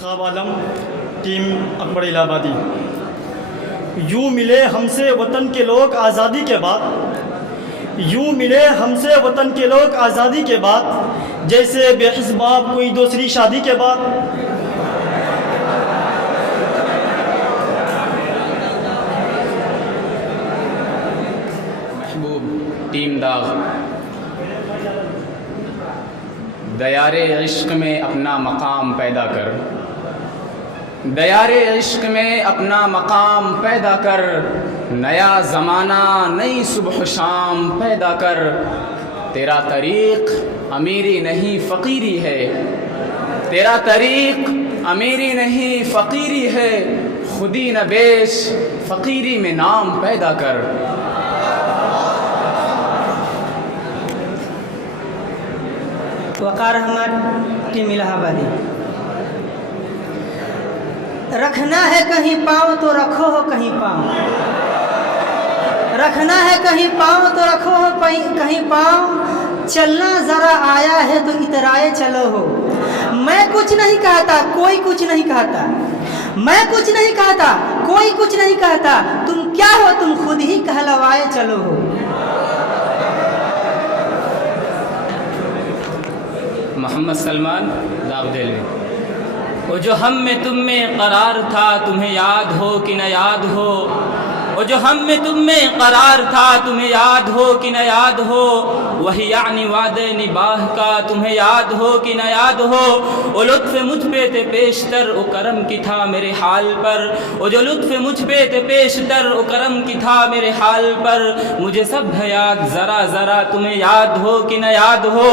ख्वाब आलम, टीम अकबर इलाहाबादी। यूँ मिले हमसे वतन के लोग आज़ादी के बाद, यूँ मिले हमसे वतन के लोग आज़ादी के बाद, जैसे बेहिस्बाब कोई दूसरी शादी के बाद। महबूब टीम दाग। दयारे इश्क में अपना मकाम पैदा कर, दयारे इश्क में अपना मकाम पैदा कर, नया ज़माना नई सुबह शाम पैदा कर। तेरा तरीक़ अमीरी नहीं फ़कीरी है, तेरा तरीक़ अमीरी नहीं फ़कीरी है, खुदी न बेच फ़कीरी में नाम पैदा कर। वक़ार अहमद, टीम इलाहाबादी। रखना है कहीं पाँव तो रखो हो कहीं पाँव, रखना है कहीं पाँव तो रखो हो कहीं पाँव, चलना ज़रा आया है तो इतराए चलो हो। मैं कुछ नहीं कहता कोई कुछ नहीं कहता, मैं कुछ नहीं कहता कोई कुछ नहीं कहता, तुम क्या हो तुम खुद ही कहलवाए चलो हो। मोहम्मद सलमान दागदेलवी। वो जो हम में तुम में करार था तुम्हें याद हो कि न याद हो, वो जो हम में तुम में करार था तुम्हें याद हो कि न याद हो, वही यानी वादे निबाह का तुम्हें याद हो कि न याद हो। वो लुत्फ़ मुझ पे थे पेशतर वो करम की था मेरे हाल पर, वो जो लुत्फ़ मुझ पे थे पेशतर वो करम की था मेरे हाल पर। मुझे सब है याद ज़रा ज़रा तुम्हें याद हो कि न याद हो।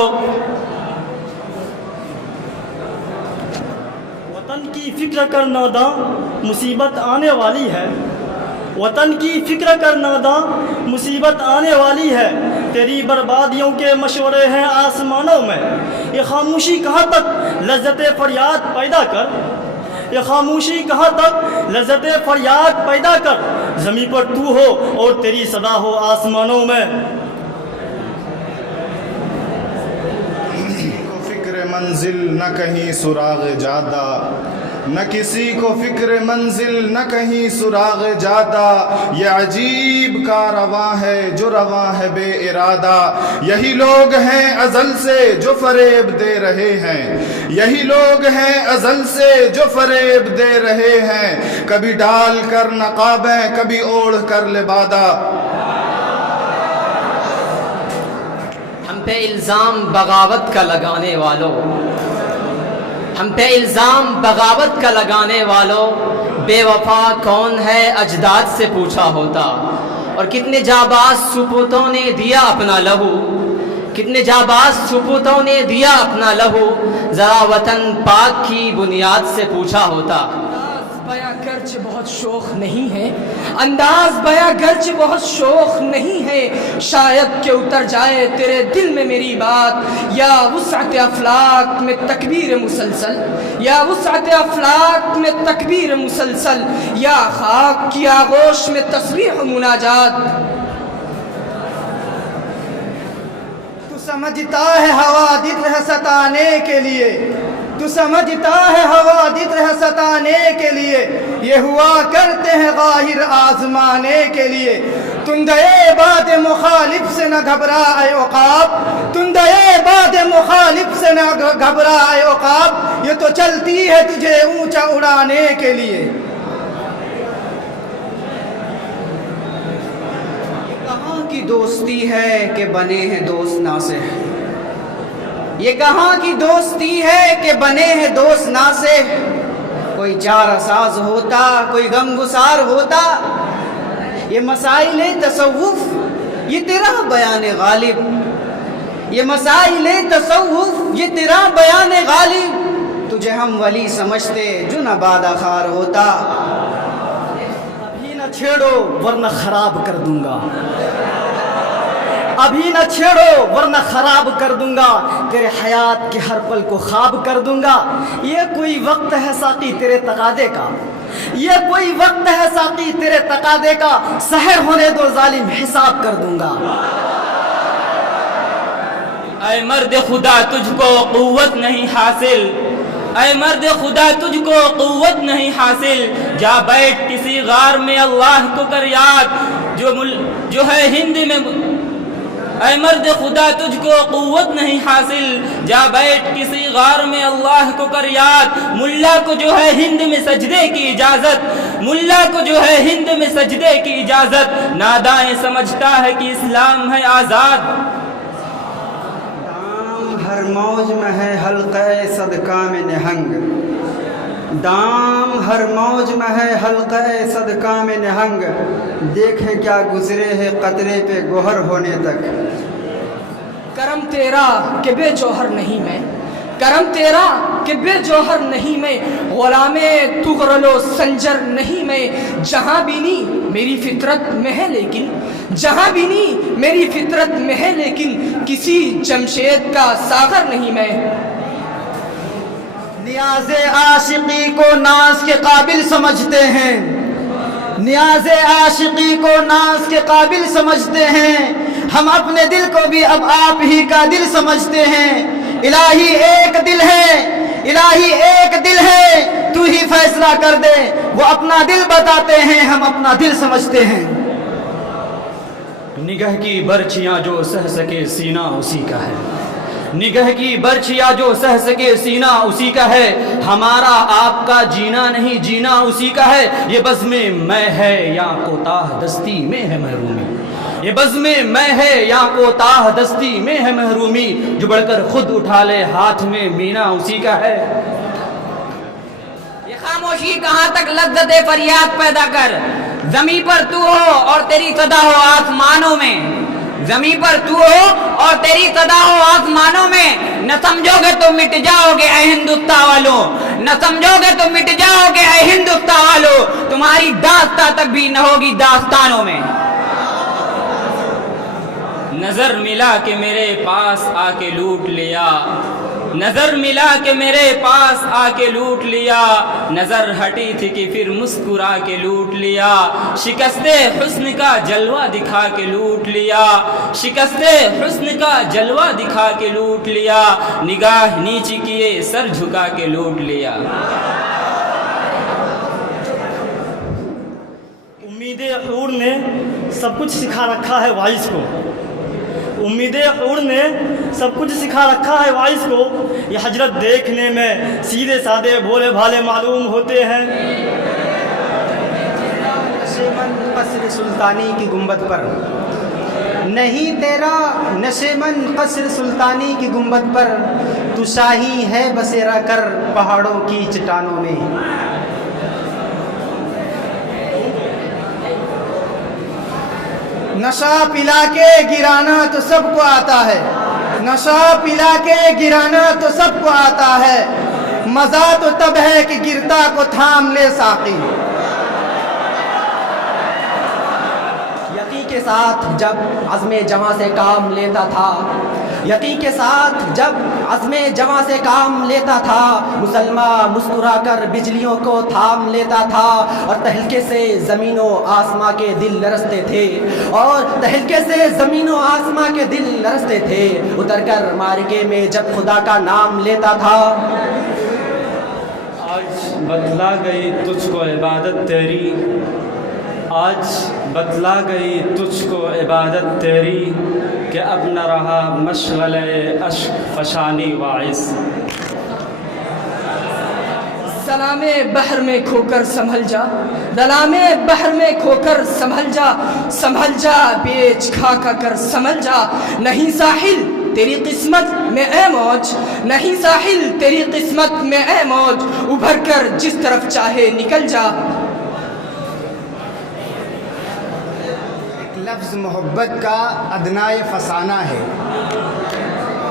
वतन की फ़िक्र कर नादां मुसीबत आने वाली है, वतन की फ़िक्र कर नादां मुसीबत आने वाली है। तेरी बर्बादियों के मशवरे हैं आसमानों में, ये खामोशी कहाँ तक लज़्ज़त फ़रियाद पैदा कर, ये खामोशी कहाँ तक लज़्ज़त फ़रियाद पैदा कर। ज़मीं पर तू हो और तेरी सदा हो आसमानों में। मंजिल न कहीं सुराग जादा, न किसी को फिक्र मंजिल न कहीं सुराग जादा। ये अजीब का रवां है जो रवां है बे इरादा, यही लोग हैं अज़ल से जो फरेब दे रहे हैं, यही लोग हैं अज़ल से जो फरेब दे रहे हैं। कभी डाल कर नकाबें कभी ओढ़ कर लिबादा। हम पे इल्ज़ाम बगावत का लगाने वालों, हम पे इल्ज़ाम बगावत का लगाने वालों, बेवफा कौन है अजदाद से पूछा होता। और कितने जाबाज सुपूतों ने दिया अपना लहू, कितने जाबाज सुपूतों ने दिया अपना लहू, ज़रा वतन पाक की बुनियाद से पूछा होता। बया गर्ज बहुत शोख नहीं है, अंदाज बया गर्ज बहुत शोख नहीं है, शायद के उतर जाए तेरे दिल में मेरी बात। या वुसअत अफलाक में तकबीर मुसलसल, या वुसअत अफलाक में तकबीर मुसलसल, या खाक की आगोश में तस्बीह मुनाजात। तू समझता है हवादित है सताने के लिए, तू समझता है हवादित है सताने के लिए, ये हुआ करते हैं गाहिर आजमाने के लिए। तुंदे बाद मुखालिफ से न घबराए औकाब, तुंदे बाद मुखालिफ से न घबराए औकाब, ये तो चलती है तुझे ऊंचा उड़ाने के लिए। कहाँ की दोस्ती है कि बने हैं दोस्त नासिह, ये कहाँ की दोस्ती है कि बने हैं दोस्त नासिह। कोई चारासाज होता कोई गमगुसार होता, ये मसाइले तसव्वुफ ये तेरा बयान गालिब, ये मसाइले तसव्वुफ ये तेरा बयान गालिब। तुझे हम वली समझते जो न बादा खार होता। अभी न छेड़ो वरना खराब कर दूंगा, अभी न छेड़ो वरना खराब कर दूंगा, तेरे हयात के हर पल को ख्वाब कर दूंगा। ये कोई वक्त है साकी तेरे तकादे का, ये कोई वक्त है साकी तेरे तकादे का, सहर होने दो जालिम हिसाब कर दूंगा। ऐ मर्द खुदा तुझको कुव्वत नहीं हासिल, ऐ मर्द खुदा तुझको क़ुव्वत नहीं हासिल, जा बैठ किसी गार में अल्लाह को कर याद, जो है हिंद में। ऐ मर्द खुदा तुझको क़ुव्वत नहीं हासिल, जा बैठ किसी गार में अल्लाह को कर याद। मुल्ला को जो है हिंद में सजदे की इजाज़त, मुल्ला को जो है हिंद में सजदे की इजाज़त, नादाएं समझता है कि इस्लाम है आज़ाद। दाम हर मौज में है हल्क़े सदका में निहंग, दाम हर मौज में है हल्क़े सदका में निहंग, देखें क्या गुजरे है कतरे पे गोहर होने तक। करम तेरा कि बेजौहर नहीं मैं, करम तेरा कि बेजौहर नहीं मैं, ग़ुलामे तुग़रलो संजर नहीं मैं। जहाँ बीनी मेरी फितरत में है लेकिन, जहाँ बीनी मेरी फितरत में है लेकिन, किसी जमशेद का सागर नहीं मैं। नियाज़े आशिकी को नाज के काबिल समझते हैं, नियाज़े आशिकी को नाज के काबिल समझते हैं, हम अपने दिल को भी अब आप ही का दिल समझते हैं। इलाही एक दिल है, इलाही एक दिल है, तू ही फैसला कर दे। वो अपना दिल बताते हैं, हम अपना दिल समझते हैं। निगह की बर्छियाँ जो सह सके सीना उसी का है, निगह की बर्छियाँ जो सह सके सीना उसी का है। हमारा आपका जीना नहीं जीना उसी का है। ये बज़्मे मैं है या कोताह दस्ती में है महरूमी, ये बज़्मे मैं है या कोताह दस्ती में है महरूमी, जो बढ़कर खुद उठा ले हाथ में मीना उसी का है। ये खामोशी कहाँ तक लज्जत फरियाद पैदा कर, ज़मीं पर तू हो और तेरी सदा हो आसमानों में, ज़मीं पर तू हो और तेरी सदा हो आसमानों में। न समझोगे तो मिट जाओगे ऐ हिंदुस्तान वालों, न समझोगे तो मिट जाओगे ऐ हिंदुस्तान वालों, तुम्हारी दास्तां तक भी न होगी दास्तानों में। नजर मिला के मेरे पास आके लूट लिया, नजर मिला के मेरे पास आके लूट लिया, नजर हटी थी कि फिर मुस्कुरा के लूट लिया, शिकस्ते हुस्न का जलवा दिखा के लूट लिया, शिकस्ते हुस्न का जलवा दिखा के लूट लिया, निगाह नीची किए सर झुका के लूट लिया। उम्मीद हूर ने सब कुछ सिखा रखा है वाइस को, उम्मीद हूर ने सब कुछ सिखा रखा है वाइस को। ये हजरत देखने में सीधे सादे भोले भाले मालूम होते हैं। नशेमन कसर सुल्तानी की गुंबद पर नहीं तेरा, नशेमन कसर सुल्तानी की गुंबद पर, तू शाही है बसेरा कर पहाड़ों की चट्टानों में। नशा पिला के गिराना तो सबको आता है, नशा पिला के गिराना तो सबको आता है, मज़ा तो तब है कि गिरता को थाम ले साकी। यकी के साथ जब अज़्मे जवां से काम लेता था, यकी के साथ जब अज़्मे जवां से काम लेता था, मुसलमान मुस्कुरा कर बिजलियों को थाम लेता था, और तहलके से ज़मीनों आसमां के दिल लरसते थे, और तहलके से ज़मीनों आसमां के दिल लरसते थे, उतर कर मार्के में जब खुदा का नाम लेता था। आज बतला गई तुझको इबादत तेरी, आज बतला गई तुझको इबादत तेरी, कि अब न रहा मशगले अश्क फशानी वाइस। सलामे बहर में खोकर संभल जा, दलामे बहर में खोकर संभल जा, संभल जा बेच खा खा कर संभल जा, नहीं साहिल तेरी किस्मत में ए मौज, नहीं साहिल तेरी किस्मत में ए मौज, उभर कर जिस तरफ चाहे निकल जा। लफ्ज़ मोहब्बत का अदनाए फसाना है,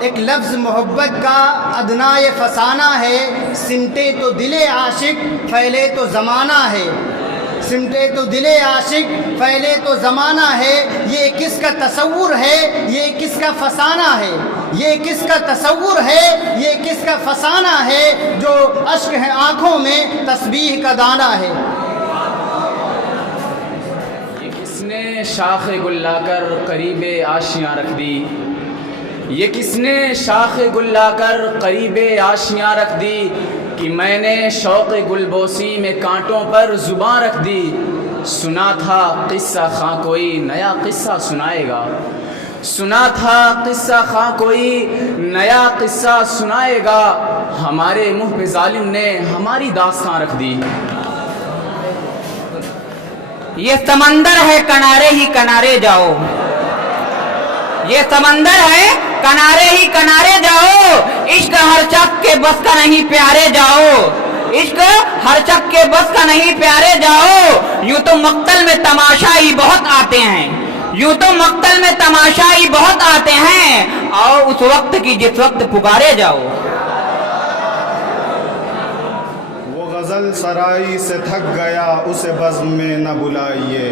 एक लफ्ज़ मोहब्बत का अदनाए फसाना है, सिमटे तो दिले आशिक फैले तो ज़माना है, सिमटे तो दिले आशिक फैले तो ज़माना है। ये किसका तसव्वुर है, ये किसका फसाना है, ये किसका तसव्वुर है, ये किसका फसाना है, जो अश्क है आँखों में तस्बीह का दाना है। किसने शाख गुल लाकर करीबे आशियाँ रख दी, ये किसने शाख गुल लाकर करीबे आशियाँ रख दी, कि मैंने शौक़ गुलबोसी में कांटों पर ज़ुबान रख दी। सुना था किस्सा खां कोई नया किस्सा सुनाएगा, सुना था किस्सा खां कोई नया किस्सा सुनाएगा। हमारे मुँह पे जालिम ने हमारी दास्तां रख दी। ये समंदर है किनारे ही किनारे जाओ, ये समंदर है किनारे ही किनारे जाओ। इश्क हर चक के बस का नहीं प्यारे जाओ, इश्क हर चक के बस का नहीं प्यारे जाओ। यूं तो मक्तल में तमाशाई बहुत आते हैं, यूं तो मक्तल में तमाशाई बहुत आते हैं। आओ उस वक्त की जिस वक्त पुकारे जाओ। वो गज़ल सराई से थक गया उसे बज़्म में न बुलाइए,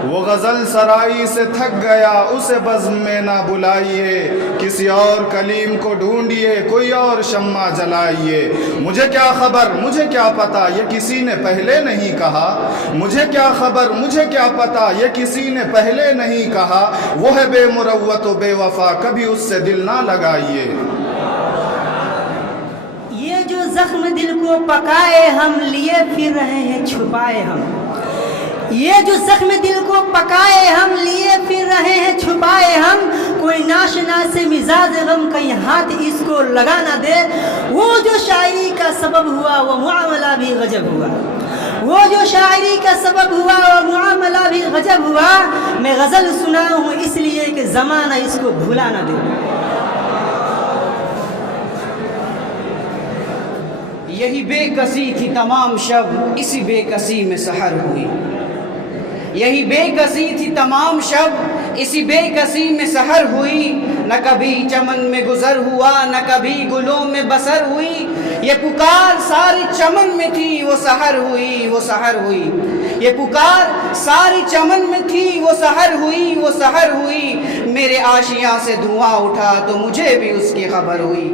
वो गज़ल सराई से थक गया उसे बज़्म में ना बुलाइए। किसी और कलीम को ढूंढिए, कोई और शम्मा जलाइए। मुझे क्या खबर, मुझे क्या पता, ये किसी ने पहले नहीं कहा। मुझे क्या खबर, मुझे क्या पता, ये किसी ने पहले नहीं कहा। वो है बेमुरव्वत व बेवफा, कभी उससे दिल ना लगाइए। ये जो जख्म दिल को पकाए हम, लिए फिर रहे हैं छुपाए हम। ये जो जख्म दिल को पकाए हम, लिए फिर रहे हैं छुपाए हम। कोई नाशना से मिजाज गम कहीं हाथ इसको लगा ना दे। वो जो शायरी का सबब हुआ वो मुआमला भी गजब हुआ, वो जो शायरी का सबब हुआ वो मुआमला भी गजब हुआ। मैं गज़ल सुना हूँ इसलिए कि ज़माना इसको भुला ना दे। यही बेकसी थी तमाम शब, इसी बेकसी में सहर हुई। यही बेकसी थी तमाम शब, इसी बेकसी में सहर हुई। न कभी चमन में गुजर हुआ, न कभी गुलों में बसर हुई। ये पुकार सारी चमन में थी, वो सहर हुई, वो सहर हुई। ये पुकार सारी चमन में थी, वो सहर हुई, वो सहर हुई। मेरे आशियाँ से धुआं उठा तो मुझे भी उसकी खबर हुई।